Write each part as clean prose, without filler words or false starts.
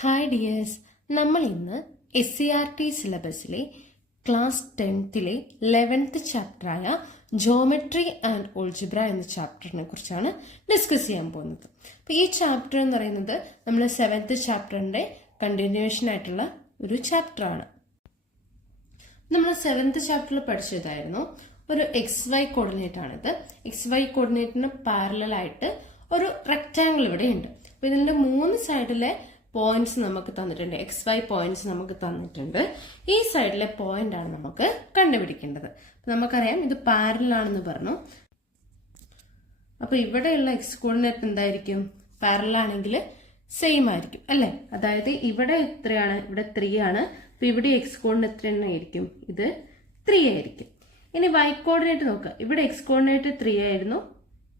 Hi dears, നമ്മൾ ഇന്ന് SCERT സിലബസിലെ ക്ലാസ് 10ലെ 11th ചാപ്റ്ററായ ജോമെട്രി ആൻഡ് ഓൾജിബ്ര എന്ന ചാപ്റ്ററിനെ കുറിച്ചാണ് ഡിസ്കസ് ചെയ്യാൻ പോകുന്നത്. അപ്പോൾ ഈ ചാപ്റ്റർ എന്ന് പറയുന്നത് നമ്മൾ 7th ചാപ്റ്ററിന്റെ കണ്ടിന്യൂവേഷൻ ആയിട്ടുള്ള ഒരു ചാപ്റ്ററാണ്. നമ്മൾ 7th ചാപ്റ്ററിൽ പഠിച്ചതായിരുന്നു ഒരു XY കോർഡിനേറ്റ് ആണിത്. XY കോർഡിനേറ്റിന് പാരലൽ ആയിട്ട് ഒരു റെക്ടാങ്കിൾ ഇവിടെ ഉണ്ട്. അപ്പൊ ഇതിന്റെ 3 സൈഡിലെ പോയിന്റ്സ് നമുക്ക് തന്നിട്ടുണ്ട്. XY പോയിന്റ്സ് നമുക്ക് തന്നിട്ടുണ്ട്. ഈ സൈഡിലെ പോയിന്റ് ആണ് നമുക്ക് കണ്ടുപിടിക്കേണ്ടത്. നമുക്കറിയാം ഇത് പാരലൽ ആണെന്ന് പറഞ്ഞു. അപ്പൊ ഇവിടെയുള്ള X കോർഡിനേറ്റ് എന്തായിരിക്കും? പാരലൽ ആണെങ്കിൽ സെയിം ആയിരിക്കും അല്ലെ? അതായത് ഇവിടെ എത്രയാണ്? ഇവിടെ 3 ആണ്. അപ്പൊ ഇവിടെ X കോർഡിനേറ്റ് എത്ര ആയിരിക്കും? ഇത് 3 ആയിരിക്കും. ഇനി Y കോർഡിനേറ്റ് നോക്കുക. ഇവിടെ X കോർഡിനേറ്റ് 3 ആയിരുന്നു,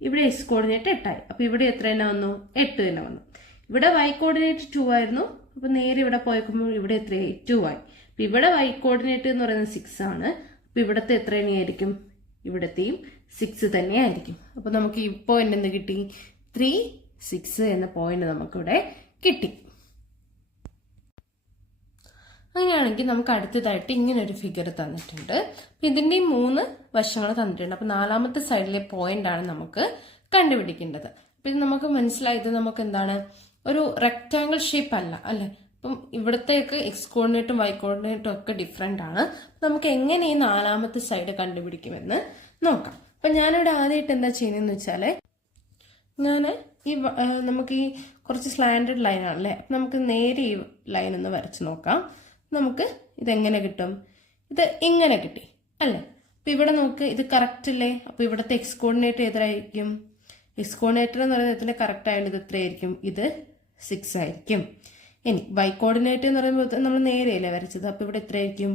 ഇവിടെ X കോർഡിനേറ്റ് 8 ആയി. അപ്പൊ ഇവിടെ എത്ര തന്നെ വന്നു? 8 തന്നെ വന്നു. ഇവിടെ Y കോർഡിനേറ്റ് 2 ആയിരുന്നു, അപ്പൊ നേരെ ഇവിടെ പോയപ്പോൾ ഇവിടെ എത്രയായി? 2 ആയി. അപ്പൊ ഇവിടെ Y കോർഡിനേറ്റ് എന്ന് പറയുന്നത് 6 ആണ്. അപ്പൊ ഇവിടത്തെ എത്ര തന്നെയായിരിക്കും? ഇവിടത്തെയും 6 തന്നെയായിരിക്കും. അപ്പൊ നമുക്ക് ഈ പോയിന്റ് എന്ത് കിട്ടി? 3, 6 എന്ന പോയിന്റ് നമുക്കിവിടെ കിട്ടി. അങ്ങനെയാണെങ്കിൽ നമുക്ക് അടുത്തതായിട്ട് ഇങ്ങനെ ഒരു ഫിഗർ തന്നിട്ടുണ്ട്. ഇതിന്റെയും 3 വശങ്ങൾ തന്നിട്ടുണ്ട്. അപ്പൊ 4ാമത്തെ സൈഡിലെ പോയിന്റ് ആണ് നമുക്ക് കണ്ടുപിടിക്കേണ്ടത്. അപ്പൊ ഇത് നമുക്ക് മനസ്സിലായത് നമുക്ക് എന്താണ്? ഒരു റെക്ടാങ്കിൾ ഷേപ്പ് അല്ല അല്ലെ? അപ്പം ഇവിടത്തേക്ക് X കോർഡിനേറ്റും Y കോർഡിനേറ്റും ഒക്കെ ഡിഫറെന്റ് ആണ്. നമുക്ക് എങ്ങനെ ഈ 4ാമത്തെ സൈഡ് കണ്ടുപിടിക്കുമെന്ന് നോക്കാം. അപ്പൊ ഞാനിവിടെ ആദ്യമായിട്ട് എന്താ ചെയ്യുന്നതെന്ന് വെച്ചാല് നമുക്ക് ഈ കുറച്ച് സ്ലാൻഡഡ് ലൈൻ ആണല്ലേ, അപ്പൊ നമുക്ക് നേരെ ഈ ലൈൻ ഒന്ന് വരച്ച് നോക്കാം. നമുക്ക് ഇതെങ്ങനെ കിട്ടും? ഇത് ഇങ്ങനെ കിട്ടി അല്ലെ? അപ്പൊ ഇവിടെ നോക്ക്, ഇത് കറക്റ്റ് അല്ലേ? അപ്പൊ ഇവിടുത്തെ X കോർഡിനേറ്റ് ഏതായിരിക്കും? X കോർഡിനേറ്റർ എന്ന് പറയുന്നത് ഇതിന്റെ കറക്റ്റ് ആയിട്ട് ഇത് എത്രയായിരിക്കും? ഇത് 6 ആയിരിക്കും. ഇനി Y കോർഡിനേറ്റ് എന്ന് പറയുമ്പോൾ നമ്മൾ നേരെയല്ലേ വരച്ചത്, അപ്പൊ ഇവിടെ എത്രയായിരിക്കും?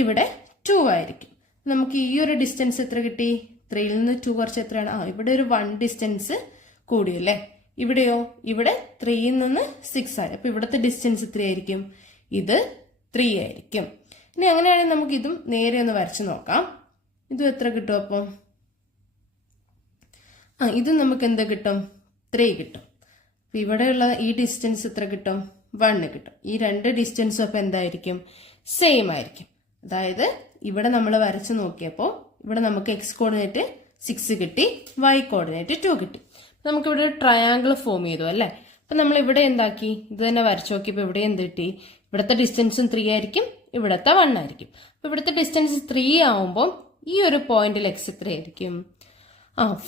ഇവിടെ 2 ആയിരിക്കും. നമുക്ക് ഈ ഒരു ഡിസ്റ്റൻസ് എത്ര കിട്ടി? 3ൽ നിന്ന് 2 കുറച്ച് എത്രയാണ്? ഇവിടെ ഒരു 1 ഡിസ്റ്റൻസ് കൂടിയല്ലേ? ഇവിടെയോ? ഇവിടെ 3ൽ നിന്ന് 6 ആയി. അപ്പൊ ഇവിടുത്തെ ഡിസ്റ്റൻസ് എത്രയായിരിക്കും? ഇത് 3 ആയിരിക്കും. ഇനി അങ്ങനെയാണെങ്കിൽ നമുക്ക് ഇതും നേരെ ഒന്ന് വരച്ചു നോക്കാം. ഇതും എത്ര കിട്ടും? അപ്പം ഇത് നമുക്ക് എന്ത് കിട്ടും? 3 കിട്ടും. അപ്പൊ ഇവിടെയുള്ള ഈ ഡിസ്റ്റൻസ് എത്ര കിട്ടും? 1 കിട്ടും. ഈ 2 ഡിസ്റ്റൻസും അപ്പൊ എന്തായിരിക്കും? സെയിം ആയിരിക്കും. അതായത് ഇവിടെ നമ്മൾ വരച്ചു നോക്കിയപ്പോൾ ഇവിടെ നമുക്ക് X കോർഡിനേറ്റ് 6 കിട്ടി, Y കോർഡിനേറ്റ് 2 കിട്ടി. നമുക്കിവിടെ ഒരു ട്രയാങ്കിൾ ഫോം ചെയ്തു അല്ലെ? അപ്പൊ നമ്മൾ ഇവിടെ എന്താക്കി? ഇത് തന്നെ വരച്ചു നോക്കിയപ്പോൾ ഇവിടെ എന്ത് കിട്ടി? ഇവിടുത്തെ ഡിസ്റ്റൻസും 3 ആയിരിക്കും, ഇവിടത്തെ 1 ആയിരിക്കും. അപ്പൊ ഇവിടുത്തെ ഡിസ്റ്റൻസ് 3 ആവുമ്പോൾ ഈ ഒരു പോയിന്റിൽ X എത്രയായിരിക്കും?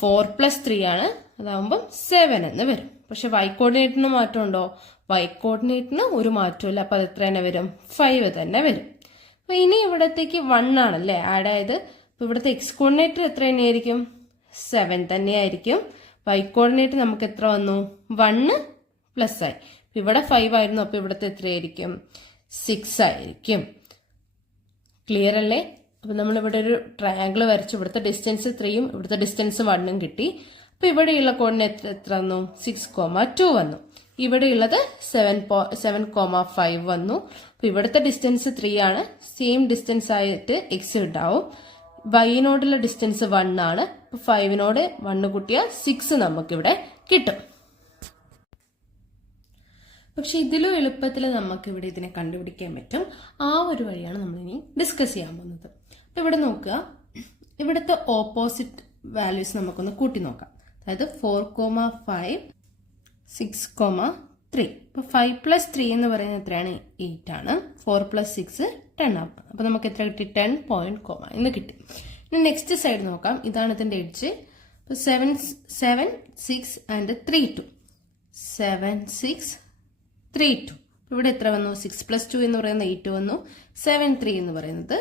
4 + 3 ആണ്. അതാവുമ്പം 7 എന്ന് വരും. പക്ഷെ Y കോർഡിനേറ്റിന് മാറ്റം ഉണ്ടോ? Y കോർഡിനേറ്റിന് ഒരു മാറ്റമില്ല. അപ്പൊ അത് എത്ര തന്നെ വരും? 5 തന്നെ വരും. അപ്പൊ ഇനി ഇവിടത്തേക്ക് 1 ആണല്ലേ ആഡ് ആയത്. അപ്പൊ ഇവിടുത്തെ X കോർഡിനേറ്റ് എത്ര തന്നെയായിരിക്കും? 7 തന്നെയായിരിക്കും. Y കോർഡിനേറ്റ് നമുക്ക് എത്ര വന്നു? 1 പ്ലസ് ആയി. ഇവിടെ 5 ആയിരുന്നു, അപ്പൊ ഇവിടുത്തെ എത്രയായിരിക്കും? 6 ആയിരിക്കും. ക്ലിയർ അല്ലേ? അപ്പൊ നമ്മൾ ഇവിടെ ഒരു ട്രയാങ്കിൾ വരച്ചു. ഇവിടുത്തെ ഡിസ്റ്റൻസ് 3യും ഇവിടുത്തെ ഡിസ്റ്റൻസ് 1ഉം കിട്ടി. അപ്പൊ ഇവിടെയുള്ള കോർഡിനേറ്റ് എത്ര വന്നു? 6,2 വന്നു. ഇവിടെയുള്ളത് 7,5 വന്നു. അപ്പൊ ഇവിടുത്തെ ഡിസ്റ്റൻസ് 3 ആണ്. സെയിം ഡിസ്റ്റൻസ് ആയിട്ട് X ഉണ്ടാവും. Yനോടുള്ള ഡിസ്റ്റൻസ് 1 ആണ്. അപ്പൊ 5നോട് 1 കൂട്ടിയാൽ 6 നമുക്കിവിടെ കിട്ടും. പക്ഷെ ഇതിലും എളുപ്പത്തിൽ നമുക്ക് ഇവിടെ ഇതിനെ കണ്ടുപിടിക്കാൻ പറ്റും. ആ ഒരു വഴിയാണ് നമ്മൾ ഇനി ഡിസ്കസ് ചെയ്യാൻ പോകുന്നത്. അപ്പൊ ഇവിടെ നോക്കുക, ഇവിടുത്തെ ഓപ്പോസിറ്റ് വാല്യൂസ് നമുക്കൊന്ന് കൂട്ടി നോക്കാം. അതായത് 4,5, 6,3. അപ്പൊ 5 + 3 എന്ന് പറയുന്നത് എത്രയാണ്? 8 ആണ്. 4 + 6 10 ആണ്. അപ്പൊ നമുക്ക് എത്ര കിട്ടി? 10 പോയിന്റ് കോമ എന്ന് കിട്ടി. ഇനി നെക്സ്റ്റ് സൈഡ് നോക്കാം. ഇതാണ് ഇതിന്റെ എഡ്ജ്. 7, 6 ആൻഡ് 3, 2. 7, 6, 3, 2. ഇവിടെ എത്ര വന്നു? 6 + 2 എന്ന് പറയുന്നത് 8 വന്നു. 7, 3 എന്ന് പറയുന്നത്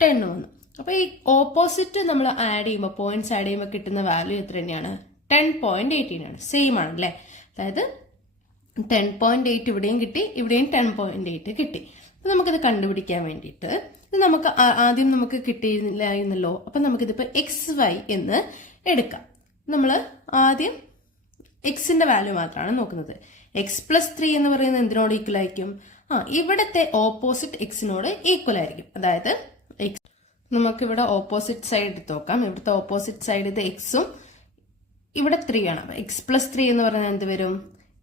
10 വന്നു. അപ്പൊ ഈ ഓപ്പോസിറ്റ് നമ്മൾ ആഡ് ചെയ്യുമ്പോൾ, പോയിന്റ്സ് ആഡ് ചെയ്യുമ്പോൾ കിട്ടുന്ന വാല്യൂ എത്ര തന്നെയാണ്? 10.18 ആണ്. സെയിം ആണല്ലേ? അതായത് 10.8 ഇവിടെയും കിട്ടി, ഇവിടെയും 10.8 കിട്ടി. അപ്പൊ നമുക്കിത് കണ്ടുപിടിക്കാൻ വേണ്ടിയിട്ട് ഇത് നമുക്ക് ആദ്യം നമുക്ക് കിട്ടിയിരുന്നില്ലായിരുന്നല്ലോ. അപ്പൊ നമുക്കിതിപ്പോ XY എന്ന് എടുക്കാം. നമ്മൾ ആദ്യം എക്സിന്റെ വാല്യൂ മാത്രമാണ് നോക്കുന്നത്. X + 3 എന്ന് പറയുന്നത് എന്തിനോട് ഈക്വൽ ആയിരിക്കും? ഇവിടത്തെ ഓപ്പോസിറ്റ് എക്സിനോട് ഈക്വൽ ആയിരിക്കും. അതായത് നമുക്കിവിടെ ഓപ്പോസിറ്റ് സൈഡ് എടുത്ത് നോക്കാം. ഇവിടുത്തെ ഓപ്പോസിറ്റ് സൈഡ് ഇത് എക്സും ഇവിടെ 3 ആണ്. X + 3 എന്ന് പറയുന്നത് എന്ത് വരും?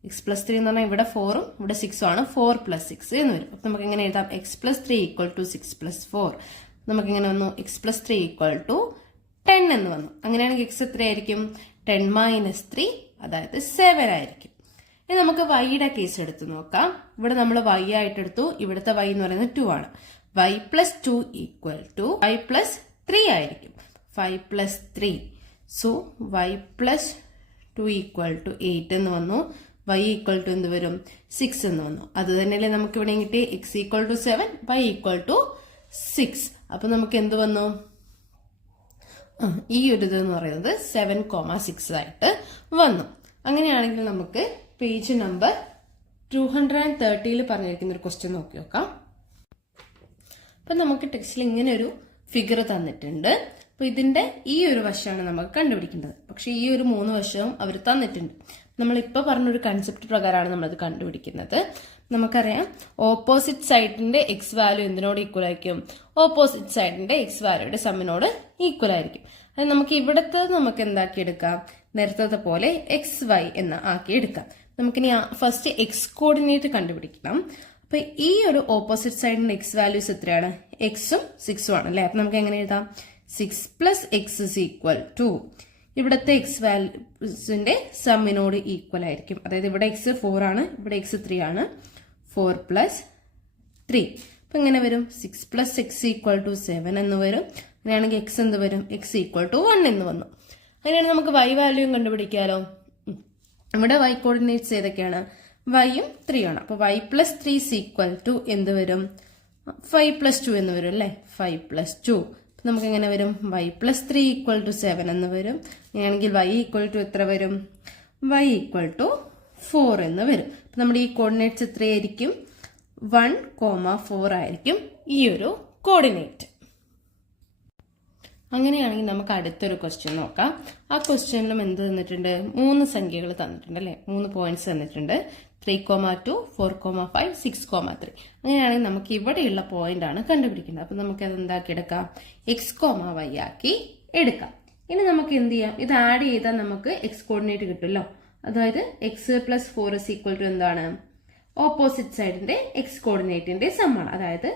എക്സ് പ്ലസ് 3 എന്ന് പറഞ്ഞാൽ ഇവിടെ 4ഉം ഇവിടെ 6ഉം ആണ്. 4 + 6 എന്ന് വരും. അപ്പം നമുക്ക് എങ്ങനെ എഴുതാം? X plus 3 = 6 + 4. നമുക്ക് എങ്ങനെ വന്നു? എക്സ് പ്ലസ് 3 = 10 എന്ന് വന്നു. അങ്ങനെയാണെങ്കിൽ എക്സ് എത്രയായിരിക്കും? 10 - 3, അതായത് 7 ആയിരിക്കും. ഇനി നമുക്ക് വൈയുടെ കേസ് എടുത്ത് നോക്കാം. ഇവിടെ നമ്മൾ വൈ ആയിട്ട് എടുത്തു. ഇവിടുത്തെ വൈ എന്ന് പറയുന്നത് 2 ആണ്. y + 2 = y + 3 ആയിരിക്കും. 5 + 3. സോ y + 2 = 8 എന്ന് വന്നു. y = എന്ത് വരും? 6 എന്ന് വന്നു. അത് തന്നെയല്ലേ നമുക്ക് ഇവിടെ കിട്ടി? x = 7, y = 6. അപ്പൊ നമുക്ക് എന്ത് വന്നു? ഈ ഒരു ഇതെന്ന് പറയുന്നത് 7,6 ആയിട്ട് വന്നു. അങ്ങനെയാണെങ്കിൽ നമുക്ക് പേജ് നമ്പർ 230 പറഞ്ഞിരിക്കുന്ന ഒരു ക്വസ്റ്റ്യൻ നോക്കി നോക്കാം. അപ്പൊ നമുക്ക് ടെക്സ്റ്റിൽ ഇങ്ങനെ ഒരു ഫിഗർ തന്നിട്ടുണ്ട്. അപ്പൊ ഇതിന്റെ ഈ ഒരു വശമാണ് നമുക്ക് കണ്ടുപിടിക്കേണ്ടത്. പക്ഷെ ഈ ഒരു 3 വശവും അവർ തന്നിട്ടുണ്ട്. നമ്മളിപ്പോൾ പറഞ്ഞൊരു കൺസെപ്റ്റ് പ്രകാരമാണ് നമ്മളത് കണ്ടുപിടിക്കുന്നത്. നമുക്കറിയാം ഓപ്പോസിറ്റ് സൈഡിന്റെ എക്സ് വാല്യൂ എന്തിനോട് ഈക്വൽ ആയിരിക്കും? ഓപ്പോസിറ്റ് സൈഡിന്റെ എക്സ് വാല്യൂയുടെ സമ്മിനോട് ഈക്വൽ ആയിരിക്കും. അത് നമുക്ക് ഇവിടത്തെ നമുക്ക് എന്താക്കി എടുക്കാം? നേരത്തെ പോലെ എക്സ് വൈ എന്ന് ആക്കി എടുക്കാം. നമുക്കിനി ഫസ്റ്റ് എക്സ് കോർഡിനേറ്റ് കണ്ടുപിടിക്കണം. അപ്പൊ ഈ ഒരു ഓപ്പോസിറ്റ് സൈഡിന്റെ എക്സ് വാല്യൂസ് എത്രയാണ്? എക്സും 6ഉം ആണ് അല്ലെ? അപ്പൊ നമുക്ക് എങ്ങനെ എഴുതാം? 6 + x = ഇവിടത്തെ എക്സ് വാല്യൂസിന്റെ സമ്മിനോട് ഈക്വൽ ആയിരിക്കും. അതായത് ഇവിടെ എക്സ് 4 ആണ്, ഇവിടെ എക്സ് 3 ആണ്. 4 + 3. അപ്പൊ എങ്ങനെ വരും? 6 + x = 7 എന്ന് വരും. അങ്ങനെയാണെങ്കിൽ എക്സ് എന്ത് വരും? x = 1 എന്ന് വന്നു. അങ്ങനെയാണെങ്കിൽ നമുക്ക് y വാല്യൂ കണ്ടുപിടിക്കാലോ. ഇവിടെ y കോർഡിനേറ്റ്സ് ഏതൊക്കെയാണ്? y-ഉം 3 ആണ്. അപ്പൊ y + 3 = എന്ത് വരും? 5 + 2 എന്ന് വരും അല്ലെ? 5 + 2. നമുക്ക് എങ്ങനെ വരും? y + 3 = 7 എന്ന് വരും. അങ്ങനെയാണെങ്കിൽ y = എത്ര വരും? y = 4 എന്ന് വരും. അപ്പൊ നമ്മുടെ ഈ കോർഡിനേറ്റ്സ് എത്രയായിരിക്കും? 1,4 ആയിരിക്കും ഈ ഒരു കോർഡിനേറ്റ്. അങ്ങനെയാണെങ്കിൽ നമുക്ക് അടുത്തൊരു ക്വസ്റ്റ്യൻ നോക്കാം. ആ ക്വസ്റ്റ്യനിലും എന്ത് തന്നിട്ടുണ്ട്? 3 സംഖ്യകൾ തന്നിട്ടുണ്ട് അല്ലെ? 3 പോയിന്റ്സ് തന്നിട്ടുണ്ട്. 3,2, 4,5, 6,3. അങ്ങനെയാണെങ്കിൽ നമുക്ക് ഇവിടെയുള്ള പോയിന്റ് ആണ് കണ്ടുപിടിക്കേണ്ടത്. അപ്പൊ നമുക്ക് അത് എന്താക്കി എടുക്കാം? x, y ആക്കി എടുക്കാം. ഇനി നമുക്ക് എന്ത് ചെയ്യാം? ഇത് ആഡ് ചെയ്താൽ നമുക്ക് എക്സ് കോർഡിനേറ്റ് കിട്ടുമല്ലോ. അതായത് x + 4 = എന്താണ്? ഓപ്പോസിറ്റ് സൈഡിന്റെ എക്സ് കോർഡിനേറ്റിന്റെ സമ്മാണ്. അതായത്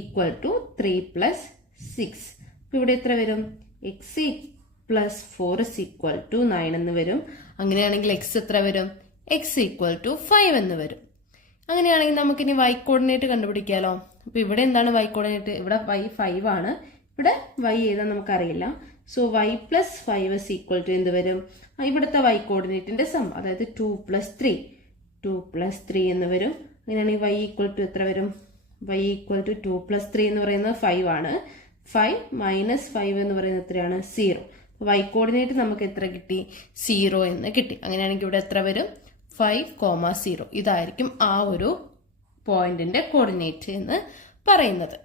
=3 + 6. ഇവിടെ എത്ര വരും? x + 4 = 9 എന്ന് വരും. അങ്ങനെയാണെങ്കിൽ x എത്ര വരും? x = 5 എന്ന് വരും. അങ്ങനെയാണെങ്കിൽ നമുക്കിനി y കോർഡിനേറ്റ് കണ്ടുപിടിക്കാലോ. അപ്പൊ ഇവിടെ എന്താണ് y കോർഡിനേറ്റ്? ഇവിടെ y 5 ആണ്. ഇവിടെ y ഏതാ നമുക്കറിയില്ല. സോ y + 5 = എന്ത് വരും? ഇവിടുത്തെ y കോർഡിനേറ്റിന്റെ സം, അതായത് 2 + 3. 2 + 3 എന്ന് വരും. അങ്ങനെയാണെങ്കിൽ y = എത്ര വരും? y = 2 + 3 എന്ന് പറയുന്നത് 5 ആണ്. 5 - 5 എന്ന് പറയുന്നത് എത്രയാണ്? 0. y കോർഡിനേറ്റ് നമുക്ക് എത്ര കിട്ടി? 0 എന്ന് കിട്ടി. അങ്ങനെയാണെങ്കിൽ ഇവിടെ എത്ര വരും? 5,0. ഇതായിരിക്കും ആ ഒരു പോയിന്റിന്റെ കോർഡിനേറ്റ് എന്ന് പറയുന്നത്.